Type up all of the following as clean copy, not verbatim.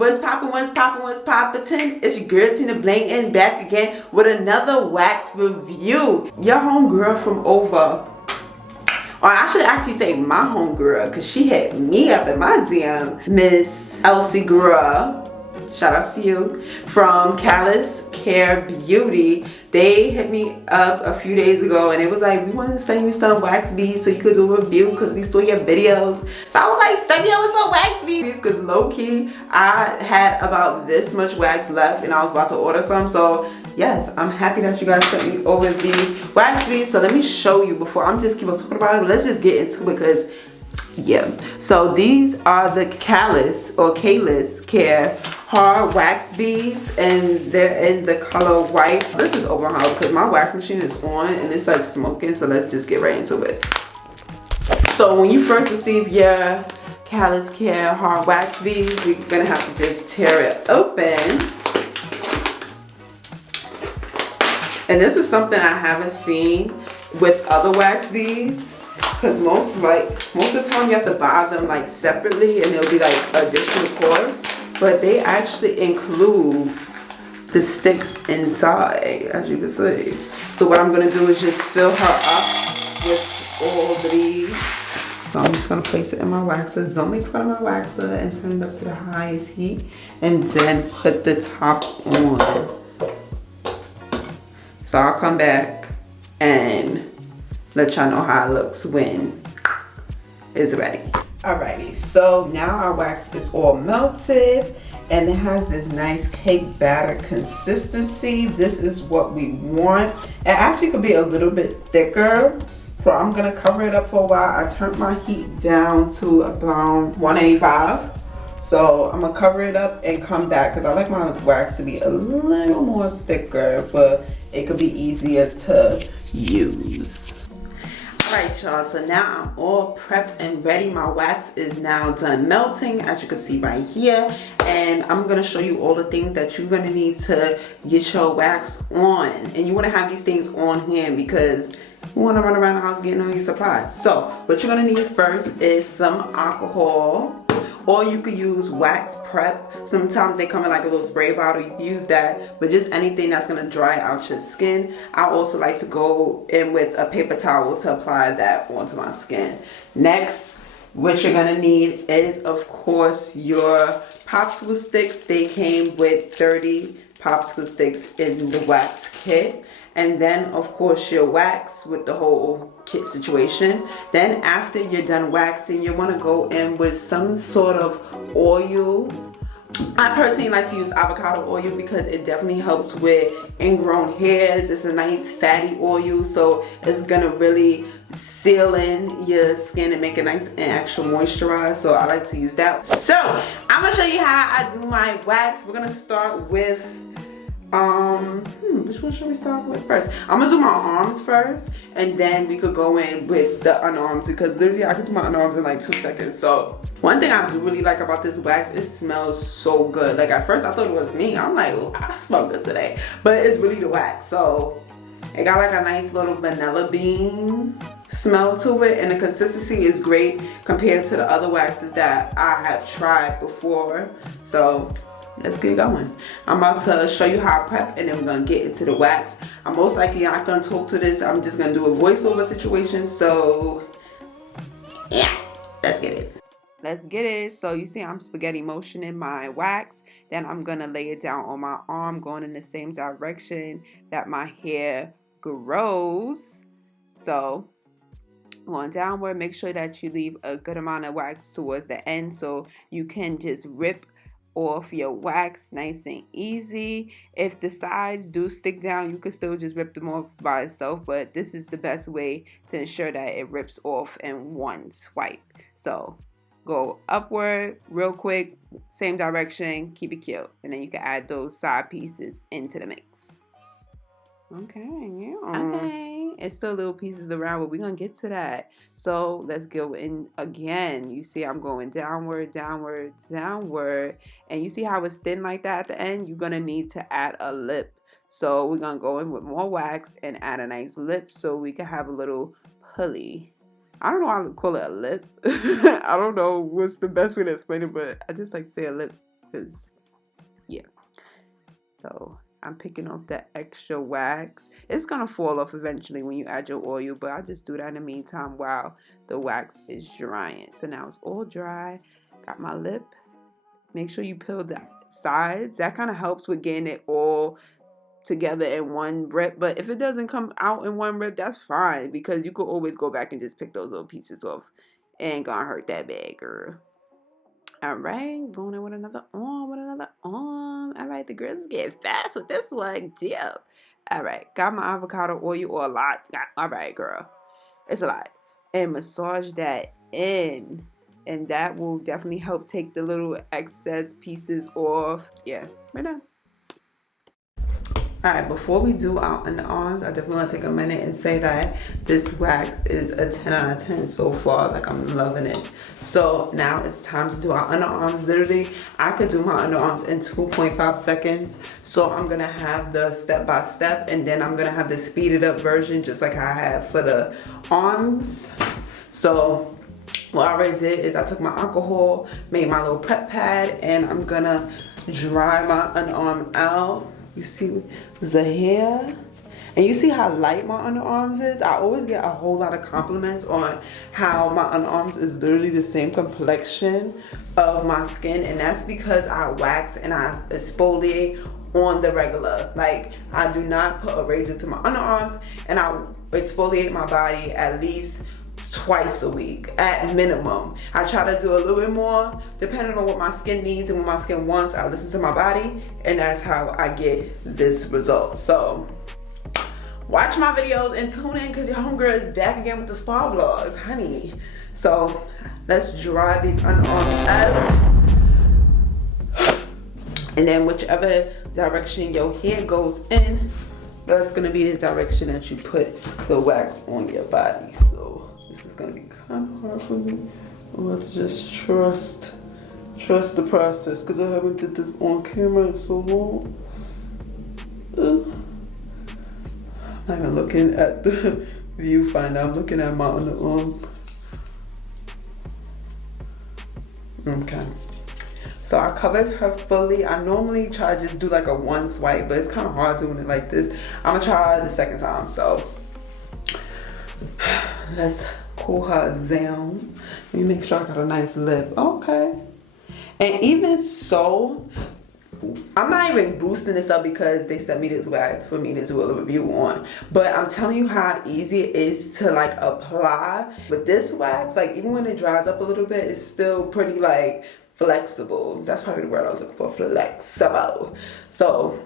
What's poppin'? It's your girl TinaBlingz and back again with another wax review. Your homegirl from over, or I should actually say my homegirl, because she hit me up in my DM, Miss Elsie Girl. Shout out to you from Kaliscare Beauty. They hit me up a few days ago and it was like, we wanted to send you some wax beads so you could do a review because we saw your videos. So I was like, send me over some wax beads, because low-key I had about this much wax left and I was about to order some. So yes, I'm happy that you guys sent me over these wax beads. So let me show you before I'm just keep on talking about it. Let's just get into it because yeah. So these are the Kaliscare hard wax beads and they're in the color white. Let's just open them out because my wax machine is on and it's like smoking, so let's just get right into it. So when you first receive your Kaliscare hard wax beads, you're gonna have to just tear it open. And this is something I haven't seen with other wax beads, because most of the time you have to buy them like separately and there'll be like additional costs. But they actually include the sticks inside, as you can see. So what I'm gonna do is just fill her up with all of these. So I'm just gonna place it in my waxer. Don't make fun of my waxer and turn it up to the highest heat. And then put the top on. So I'll come back and let y'all know how it looks when it's ready. Alrighty, so now our wax is all melted and it has this nice cake batter consistency. This is what we want. It actually could be a little bit thicker, so I'm gonna cover it up for a while. I turned my heat down to about 185. So I'm gonna cover it up and come back because I like my wax to be a little more thicker for it could be easier to use. Alright y'all, so now I'm all prepped and ready. My wax is now done melting, as you can see right here, and I'm going to show you all the things that you're going to need to get your wax on. And you want to have these things on hand because you want to run around the house getting all your supplies. So what you're going to need first is some alcohol, or you could use wax prep. Sometimes they come in like a little spray bottle. You can use that, but just anything that's going to dry out your skin. I also like to go in with a paper towel to apply that onto my skin. Next, what you're going to need is, of course, your popsicle sticks. They came with 30 popsicle sticks in the wax kit. And then, of course, your wax with the whole kit situation. Then after you're done waxing, you want to go in with some sort of oil. I personally like to use avocado oil because it definitely helps with ingrown hairs. It's a nice fatty oil, so it's going to really seal in your skin and make it nice and extra moisturized. So I like to use that. So I'm going to show you how I do my wax. We're going to start with which one should we start with first? I'm gonna do my arms first, and then we could go in with the underarms, because literally I could do my underarms in like 2 seconds. So one thing I do really like about this wax, it smells so good. Like at first I thought it was me. I'm like, oh, I smell good today, but it's really the wax. So it got like a nice little vanilla bean smell to it, and the consistency is great compared to the other waxes that I have tried before. So let's get going. I'm about to show you how I prep, and then we're gonna get into the wax. I'm most likely not gonna talk to this. I'm just gonna do a voiceover situation. So yeah, let's get it. Let's get it. So you see I'm spaghetti motioning my wax. Then I'm gonna lay it down on my arm, going in the same direction that my hair grows. So going downward, make sure that you leave a good amount of wax towards the end so you can just rip off your wax nice and easy. If the sides do stick down, you can still just rip them off by itself, but this is the best way to ensure that it rips off in one swipe. So go upward real quick, same direction, keep it cute, and then you can add those side pieces into the mix. Okay, yeah. Okay, it's still little pieces around, but we're gonna get to that. So let's go in again. You see I'm going downward, downward, downward, and you see how it's thin like that at the end? You're gonna need to add a lip. So we're gonna go in with more wax and add a nice lip so we can have a little pulley. I don't know how to call it a lip. I don't know what's the best way to explain it, but I just like to say a lip. because yeah. So I'm picking off that extra wax. It's gonna fall off eventually when you add your oil, but I just do that in the meantime while the wax is drying. So now it's all dry. Got my lip. Make sure you peel the sides. That kind of helps with getting it all together in one rip. But if it doesn't come out in one rip, that's fine, because you could always go back and just pick those little pieces off. It ain't gonna hurt that bad, girl. All right, going in with another arm, All right, the girls get fast with this one. Dip. All right, got my avocado oil, or a lot. All right, girl, it's a lot. And massage that in, and that will definitely help take the little excess pieces off. Yeah, we're done. Alright, before we do our underarms, I definitely want to take a minute and say that this wax is a 10 out of 10 so far. Like, I'm loving it. So now it's time to do our underarms. Literally, I could do my underarms in 2.5 seconds. So I'm going to have the step-by-step, and then I'm going to have the speeded up version just like I have for the arms. So what I already did is I took my alcohol, made my little prep pad, and I'm going to dry my underarm out. You see the hair, and you see how light my underarms is. I always get a whole lot of compliments on how my underarms is literally the same complexion of my skin, and that's because I wax and I exfoliate on the regular. Like, I do not put a razor to my underarms, and I exfoliate my body at least twice a week at minimum. I try to do a little bit more depending on what my skin needs and what my skin wants. I listen to my body, and that's how I get this result. So watch my videos and tune in, because your homegirl is back again with the spa vlogs, honey. So let's dry these underarms out, and then whichever direction your hair goes in, that's gonna be the direction that you put the wax on your body. So this is gonna be kind of hard for me. I'm gonna have to just trust the process, because I haven't did this on camera in so long. I'm not even looking at the viewfinder. I'm looking at my underarm. Okay. So I covered her fully. I normally try to just do like a one swipe, but it's kind of hard doing it like this. I'm gonna try the second time. So let's cool her down. Let me make sure I got a nice lip. Okay. And even so, I'm not even boosting this up because they sent me this wax for me to do a review on. But I'm telling you how easy it is to like apply. With this wax, like even when it dries up a little bit, it's still pretty like flexible. That's probably the word I was looking for, flexible. So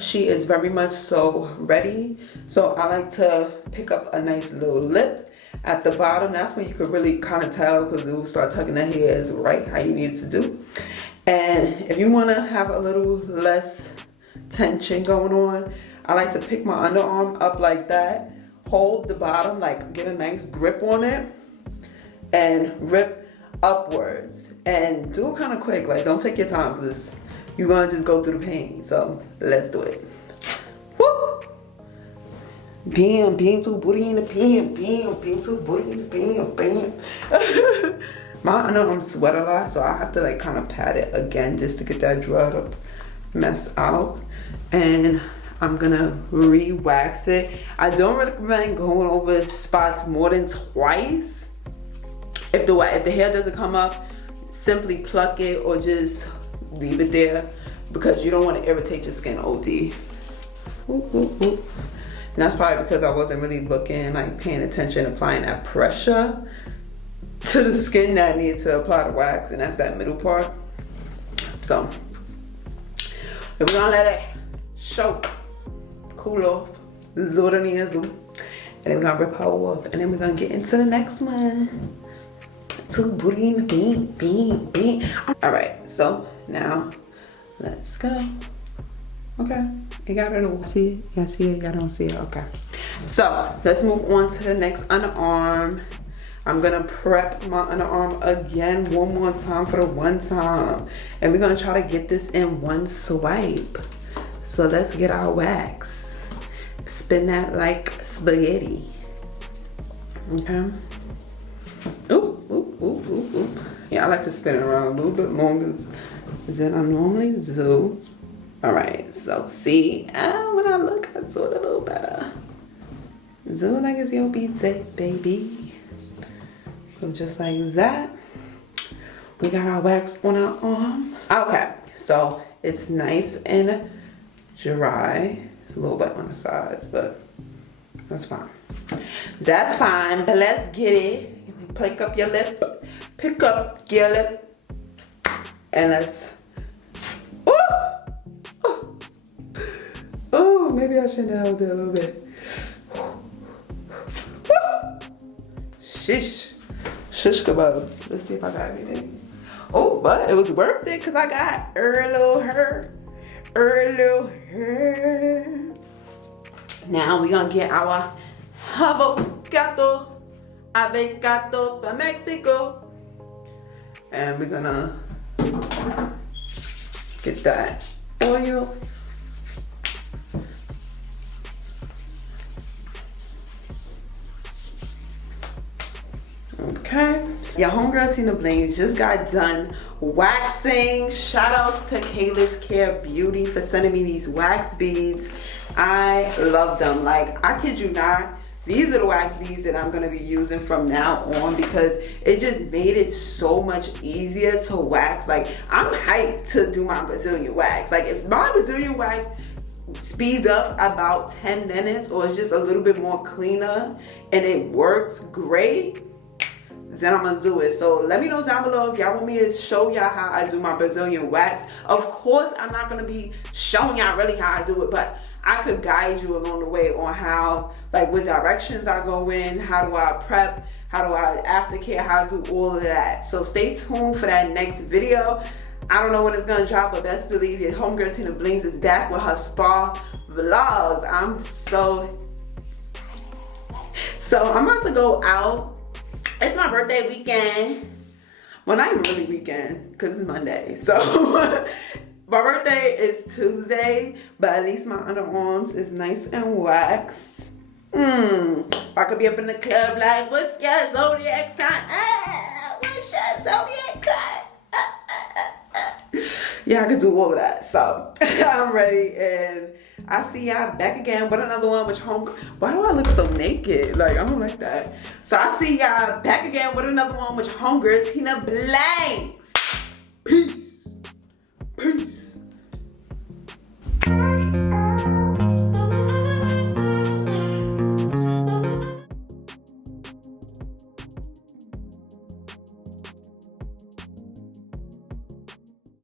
she is very much so ready. So I like to pick up a nice little lip at the bottom. That's when you could really kind of tell, because it will start tucking the hairs right how you need it to do. And if you want to have a little less tension going on, I like to pick my underarm up like that, hold the bottom, like get a nice grip on it, and rip upwards. And do it kind of quick, like don't take your time, because you're going to just go through the pain. So let's do it. Woo! Bam, bam, to booty in the bam, bam, bam, to booty in the bam, bam. My underarms sweat a lot, so I have to like kind of pat it again just to get that dried up mess out. And I'm gonna re-wax it. I don't recommend going over spots more than twice. If the hair doesn't come up, simply pluck it or just leave it there, because you don't want to irritate your skin OD. Oop, oop, oop. And that's probably because I wasn't really looking, like paying attention, applying that pressure to the skin that I need to apply the wax, and that's that middle part. So we're gonna let it show, cool off, zoom, and then we're gonna rip her off, and then we're gonna get into the next one. To booty in the bean, bean, bean. All right, so now let's go. Okay, you got it all. See it? Y'all see it? Y'all don't see it? Okay. So let's move on to the next underarm. I'm gonna prep my underarm again one more time for the one time. And we're gonna try to get this in one swipe. So let's get our wax. Spin that like spaghetti. Okay. Ooh, ooh, ooh, ooh, ooh. Yeah, I like to spin it around a little bit longer than I normally do. All right, so see, when I look, I do it a little better. Do it like it's your pizza, baby. So just like that. We got our wax on our arm. Okay, so it's nice and dry. It's a little bit on the sides, but that's fine. That's fine, but let's get it. Pick up your lip. Pick up your lip. And let's... Oh, maybe I should have held it a little bit. Shish. Shish kebabs. Let's see if I got anything. Oh, but it was worth it because I got little hair. Little hair. Now we're gonna get our avocado from Mexico. And we're gonna get that oil. Okay. Your homegirl TinaBlingz just got done waxing. Shout outs to Kaliscare Beauty for sending me these wax beads. I love them. Like, I kid you not, these are the wax beads that I'm going to be using from now on because it just made it so much easier to wax. Like, I'm hyped to do my Brazilian wax. Like, if my Brazilian wax speeds up about 10 minutes or it's just a little bit more cleaner and it works great, then I'm gonna do it. So let me know down below if y'all want me to show y'all how I do my Brazilian wax. Of course, I'm not gonna be showing y'all really how I do it, but I could guide you along the way on how, like, what directions I go in, how do I prep, how do I aftercare, how to do all of that. So stay tuned for that next video. I don't know when it's gonna drop, but best believe your homegirl TinaBlingz is back with her spa vlogs. I'm so I'm about to go out. It's my birthday weekend. Well, not even really weekend, because it's Monday. So, my birthday is Tuesday, but at least my underarms is nice and waxed. I could be up in the club like, what's your zodiac sign? What's your zodiac sign? Yeah, I could do all of that. So, I'm ready, and I see y'all back again with another one with home. Why do I look so naked? Like, I don't like that. So I see y'all back again with another one with homegirl TinaBlingz.